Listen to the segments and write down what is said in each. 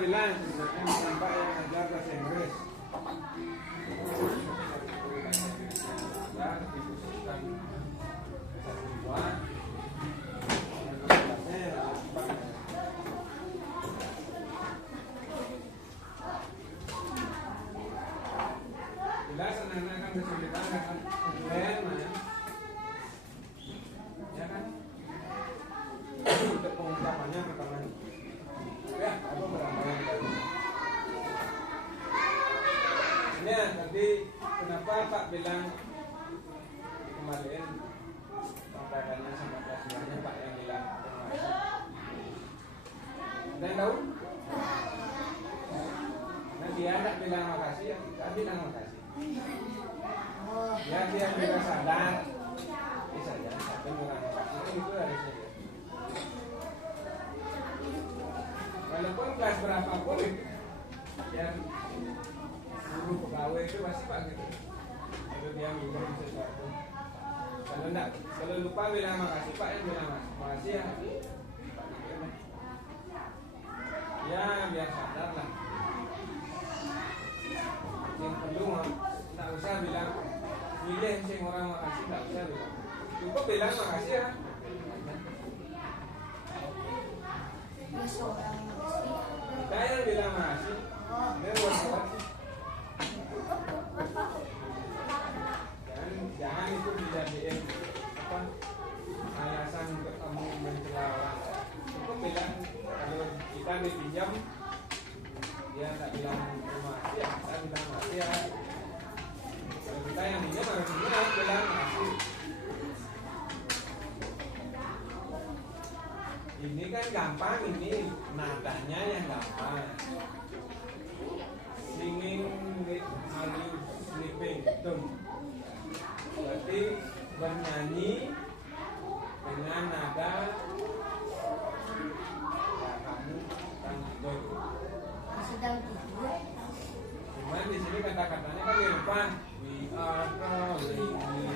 bilang sampai yang ajar bahasa Inggris. Ya, dikhususkan satuan. Jelas anak-anak kan kesulitan kan plan ya kan untuk pengungkapannya pertama ya apa berapa yang kita ya tadi kenapa Pak bilang kemarin pengkadannya sama kelasnya Pak yang bilang ada yang tahu? Nah dia tidak bilang makasih ya kita bilang makasih ya dia juga sadar bisa ya tapi bilang makasih itu harusnya walaupun kelas berapapun yang guru pegawai itu pasti Pak gitu kalau dia minum sesuatu kalau lupa bilang makasih Pak yang bilang makasih ya Pak gitu ya biar sadar lah yang perlu tak usah bilang milih sing orang makasih tak usah bilang cukup bilang makasih ya kita yang bilang makasih dia buat apa sih jangan itu dijadiin apa alasan untuk kamu mencela orang cukup bilang kalau kita dipinjam dia tak bilang terima kasih ya kita bilang makasih ya kalau kita yang minjem harus bilang makasih ini kan gampang ini nadanya yang gampang singing with Mali sleeping tone berarti bernyanyi dengan nada ya kamu tidur sedang tidur. Cuman di sini kata-katanya kan di depan. We are drawing, you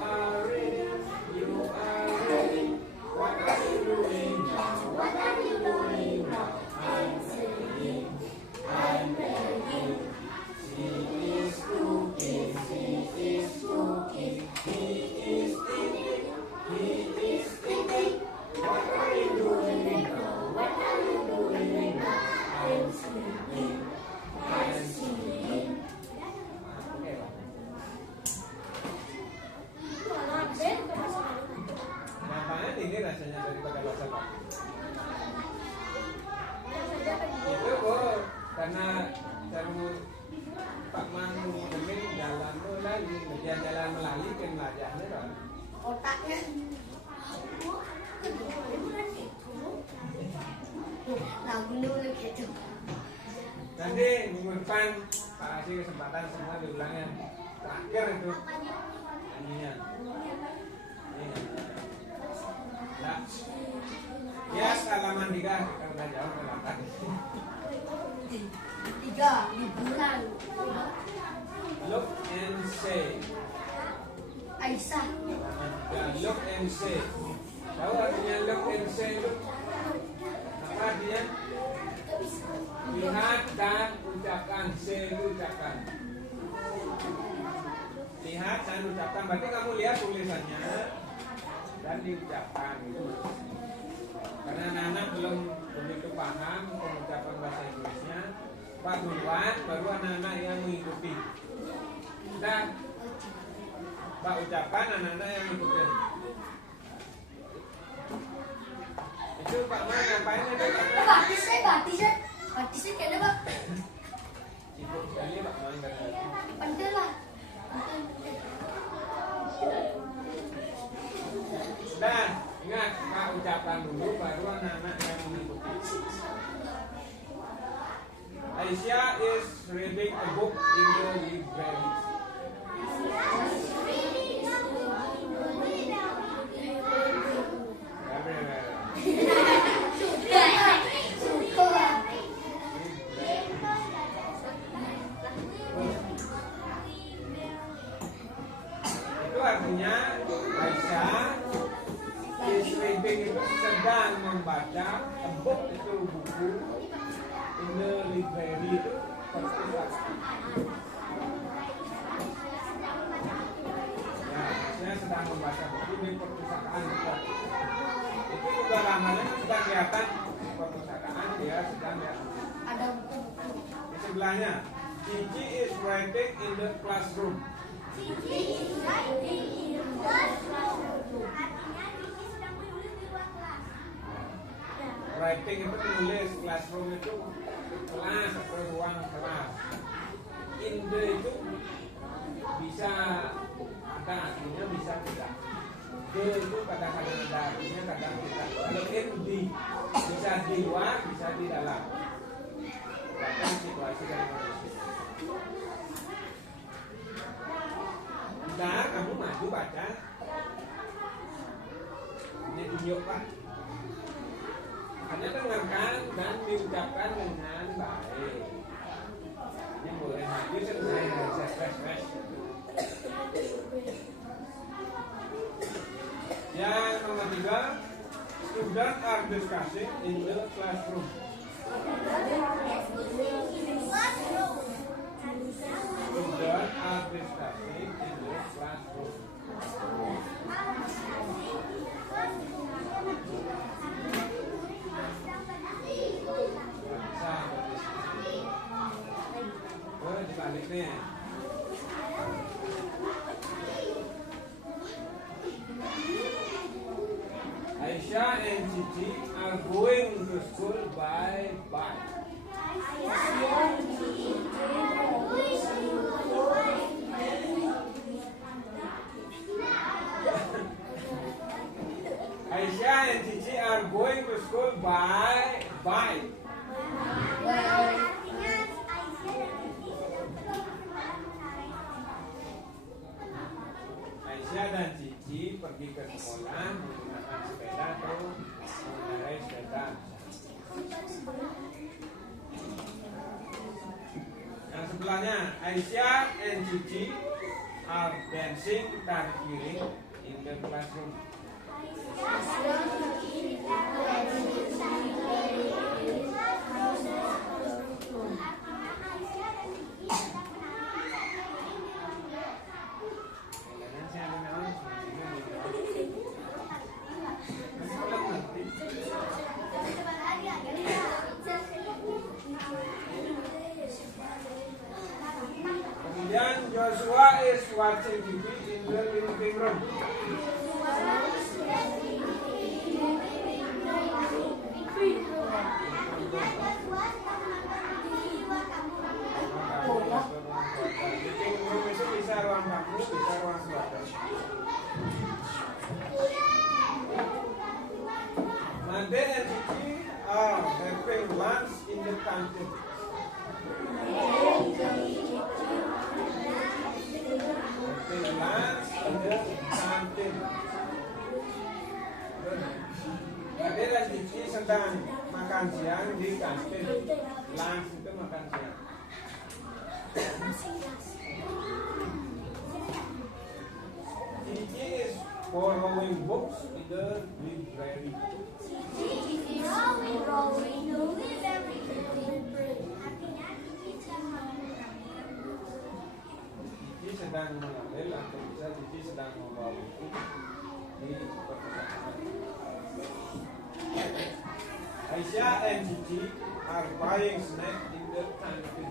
are reading, what are you doing now? What are you doing now? I'm singing, I'm playing. She is cooking, he is thinking, what are you doing now? What are you doing now? I'm sleeping. Gampangnya ini rasanya daripada bahasa Pak. Itu kok karena cara Pak Man demin jalan melalui, jalan melalui kan belajarnya kan. Otaknya. Lagu dulu gitu. Nanti minggu depan Pak kasih kesempatan semua diulang yang terakhir itu nyanyinya. Nah, ya halaman 3 kita udah jauh ke belakang. 3 liburan. Look and say. Aisyah. Look and say. Tahu artinya look and say itu? Apa artinya? Lihat dan ucapkan. Say itu ucapkan. Lihat dan ucapkan. Berarti kamu lihat tulisannya dan diucapkan gitu. Karena anak-anak belum begitu paham pengucapan bahasa Inggrisnya, Pak duluan, baru anak-anak yang mengikuti. Dan Pak ucapan, anak-anak yang mengikuti. Itu Pak Man ngapain itu? Batisnya kayaknya Pak. Sibuk sekali Pak Man katanya. Pentil lah. Dan ingat, Pak ucapkan dulu, baru anak-anak yang mengikuti. Aisyah is reading a book in the library. Itu artinya Aisyah is reading itu sedang membaca a book itu buku in the library itu perpustakaan. Ya, saya sedang membaca buku di perpustakaan. Itu juga namanya sudah kelihatan perpustakaan, dia sedang ya. Ada buku-buku. Di sebelahnya, Cici is writing in the classroom. Cici is writing in the classroom. Artinya Cici sedang menulis di ruang kelas. Writing itu menulis, classroom itu kelas atau ruang kelas. In the itu bisa ada artinya, bisa tidak. The itu kadang-kadang ada artinya, kadang tidak. Kalau in di bisa di luar, bisa di dalam. Bahkan situasi dan kondisi. Nah, kamu maju baca. Ini tunjuk Pak. Hanya dengarkan dan diucapkan dengan baik. Ini boleh maju selesai refresh. Yang nomor 3, students are discussing in the classroom. Students are discussing in the classroom. Oh, dibalik nih. Aisyah and Cici are going to school by bike. Aisyah and Cici are going to school by bike. Aisyah dan Cici pergi ke sekolah menggunakan sepeda atau mengendarai sepeda. Yang sebelahnya, Aisyah and Cici are dancing tari piring in the classroom. Kemudian Joshua is watching TV in the living room. Living room itu bisa ruang tamu, bisa ruang keluarga. Mande and Cici are having lunch in the canteen. Lunch in the canteen. Mande dan Cici sedang makan siang di kantin. Lunch itu makan siang. Cici is borrowing books in the library. Cici sedang mengambil atau bisa Cici sedang membawa buku di perpustakaan. Aisyah and Cici are buying snack in the canteen.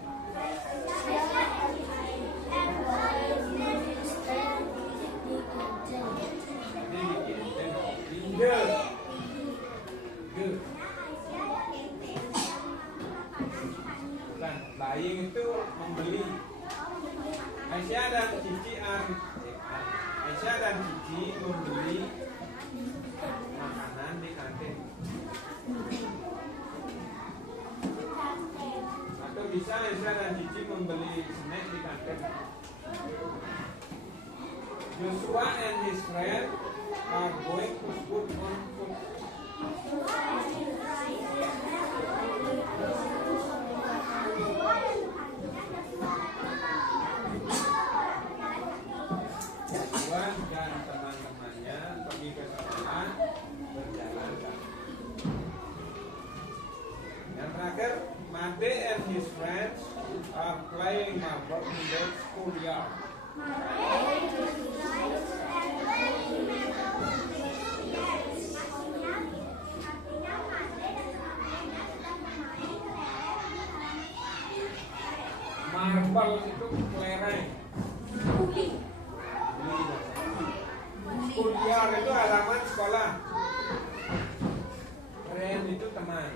Buying itu membeli. Aisyah dan Cici membeli makanan di kantin. Atau bisa Aisyah dan Cici membeli snack di kantin. Joshua and his friend are going to school on foot. Joshua dan teman-temannya pergi ke sekolah berjalan kaki. Ya, kuliah. Marble itu kelereng. Kuliah itu halaman sekolah. Friend itu teman.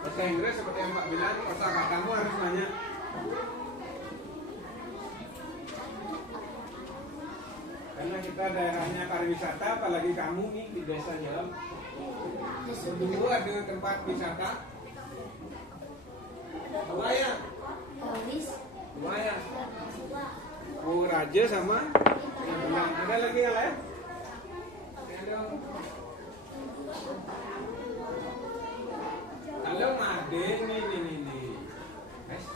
Bahasa Inggris seperti yang Pak bilang, kosakatamu harus banyak. Karena kita daerahnya pariwisata, apalagi kamu nih di desa Jalan. Dulu ada tempat wisata. Dua ya? Dua ya? Oh, Raja sama yang bilang. Ada lagi ya, Le? Ada. Kalau Made nih. Guys.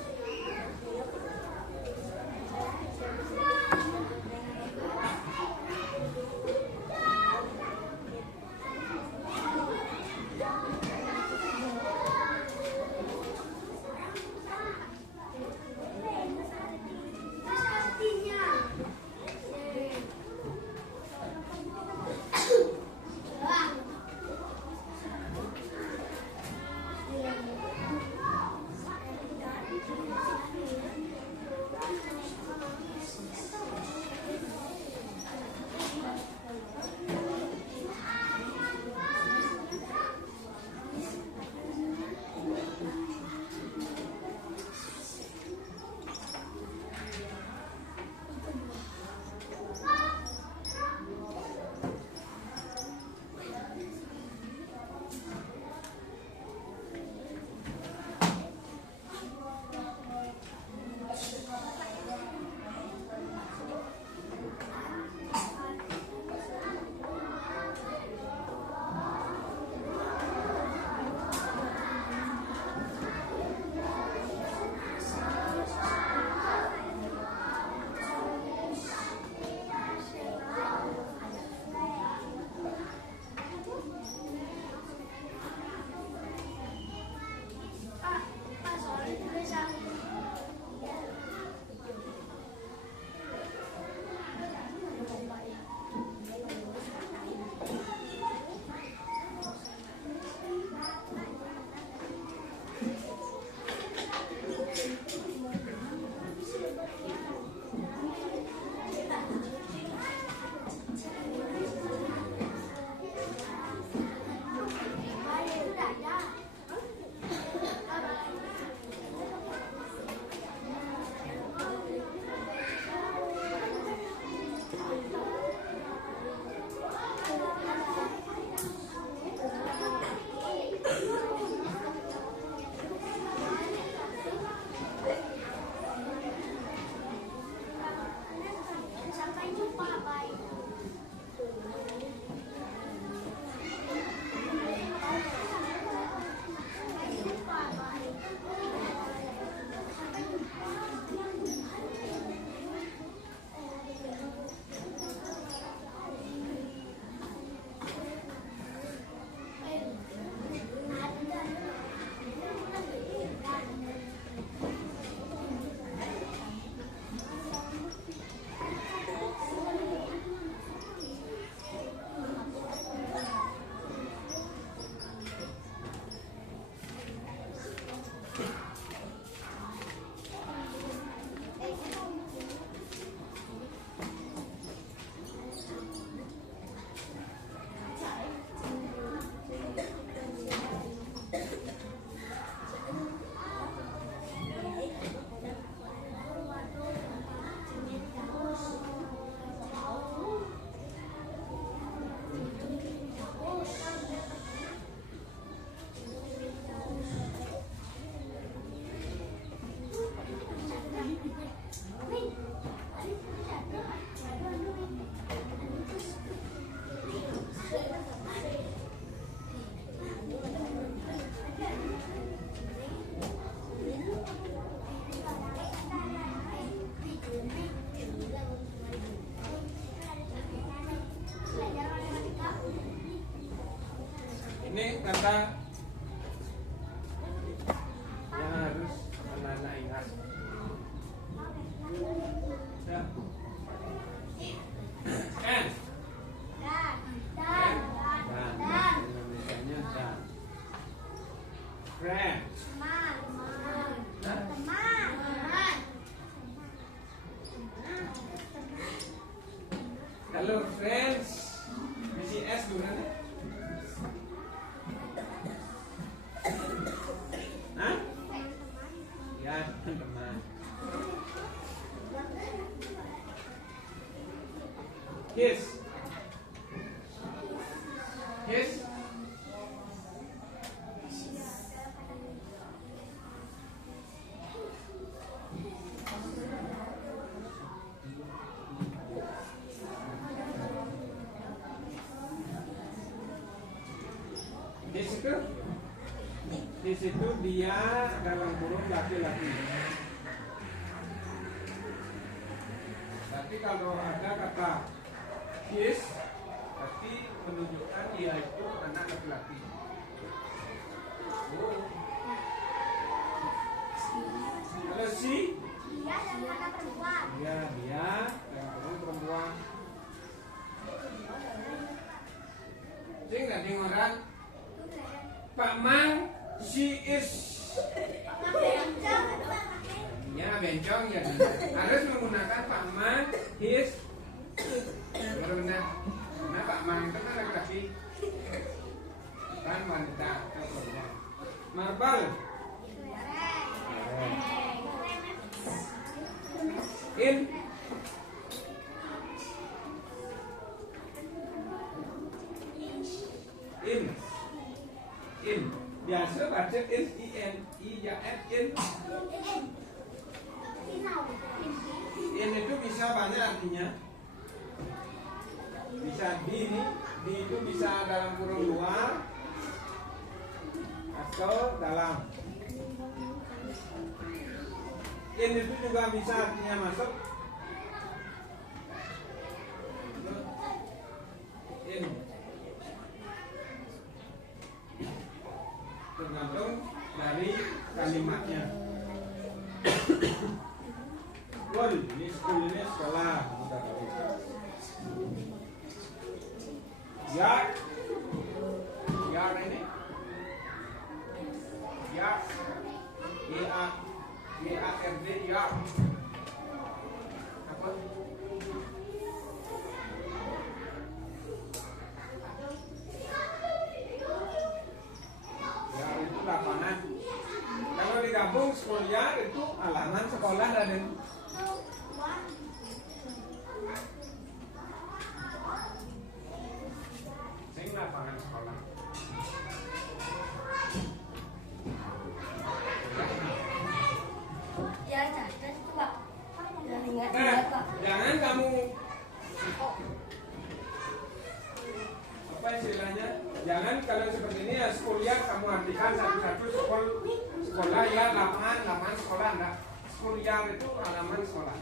Friend. Teman. Hah? Teman. Kalau friends, misi S gimana? Hah? Ya, teman. His. His. Di situ dia dalam kurung laki-laki. Tapi kalau ada kata his, tapi menunjukkan dia itu anak laki-laki. Oh. Kalau si, Dia dan anak perempuan. ya dia dalam kurung perempuan. Sing nggak dengoran? Pak Mang, she is. Ya bencong ya. Harus menggunakan Pak Mang, his. Baru benar. Nah Pak Mang itu kan laki-laki. Kan wanita. Marbal. In. In. Biasa baca in ya in. In itu bisa banyak artinya. Bisa di itu bisa dalam kurung luar atau dalam. In itu juga bisa artinya masuk. In. Tergantung dari kalimatnya. School, ini sekolah. Ya, ya ini. Ya, GARD ya. Apa? Ya itu lapangan. Kalau digabung sekolah itu halaman sekolah dan sing lapangan sekolah. Ya, catat itu Pak. Yang ingat Nah, Pak. jangan kamu apa istilahnya? Jangan kalau seperti ini ya sekolah kamu artikan satu-satu sekolah ya lapangan sekolah enggak. Sekolah itu halaman sekolah.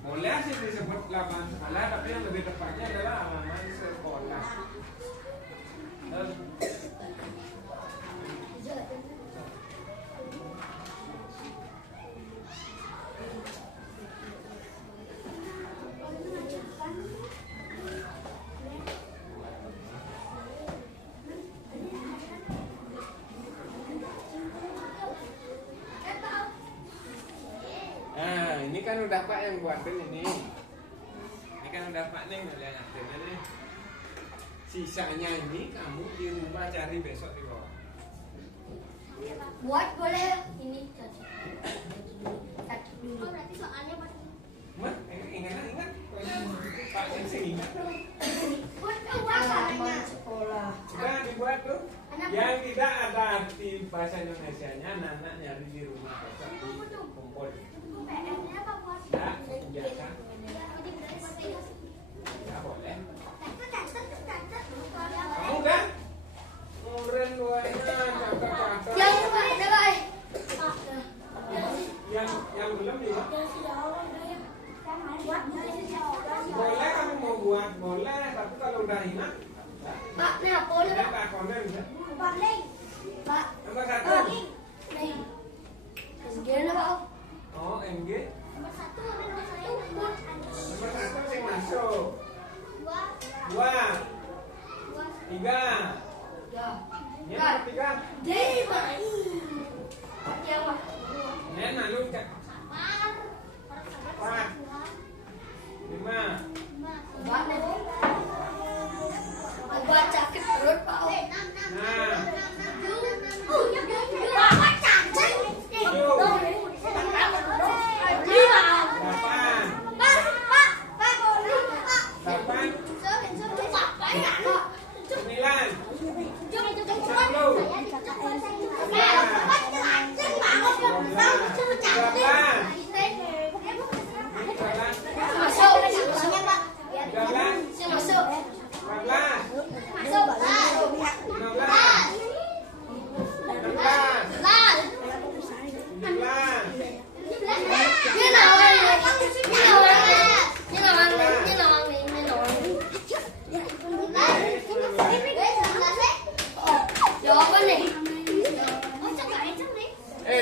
Boleh sih disebut lapangan sekolah, tapi yang lebih tepatnya adalah halaman sekolah. Nah, ini kan udah Pak yang buatin ini. Ini kan udah Pak nih yang ngatin ini. Sisanya ini kamu di rumah cari besok di bawah. Buat boleh ini catat. Catat dulu. Oh, berarti soalnya pas Mat, ingat. Pak yang sing ingat. Halaman sekolah. Sudah dibuat tuh. Yang tidak ada arti bahasa Indonesianya, Nana nyari di rumah besok di kumpul. PR-nya apa buat? Ya, biasa. Jadi berarti buat itu. Ya boleh. Catat. Kamu kan? Ngoren luarnya catat-catat. Yang Pak, ada Pak. Yang belum juga. Buat dari sejak orang. Boleh kamu mau buat, boleh. Tapi kalau udah ingat, Pak, ini apa nih udah Pak? tak konen ya. Balik. Pak, Nomor satu. Balik. nih. Gimana Pak? Oh, MG. Nomor 1, nomor 1. Nomor satu sing masuk. 2. 2, 3. Ya. Ini nomor 3. Jadi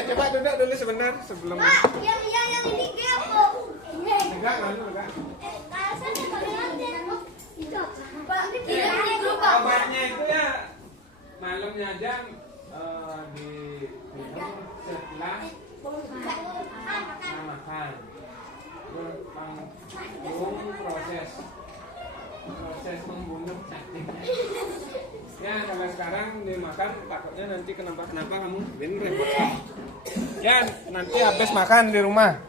coba duduk dulu sebentar sebelum. Yang ini kepo. Enggak, lalu enggak. Alasannya bagaimana? Itu. Obatnya itu ya malamnya aja diminum setelah makan. Proses membunuh cacingnya. Ya kalau sekarang dimakan takutnya nanti kenapa kamu ini repot. Ya nanti habis makan di rumah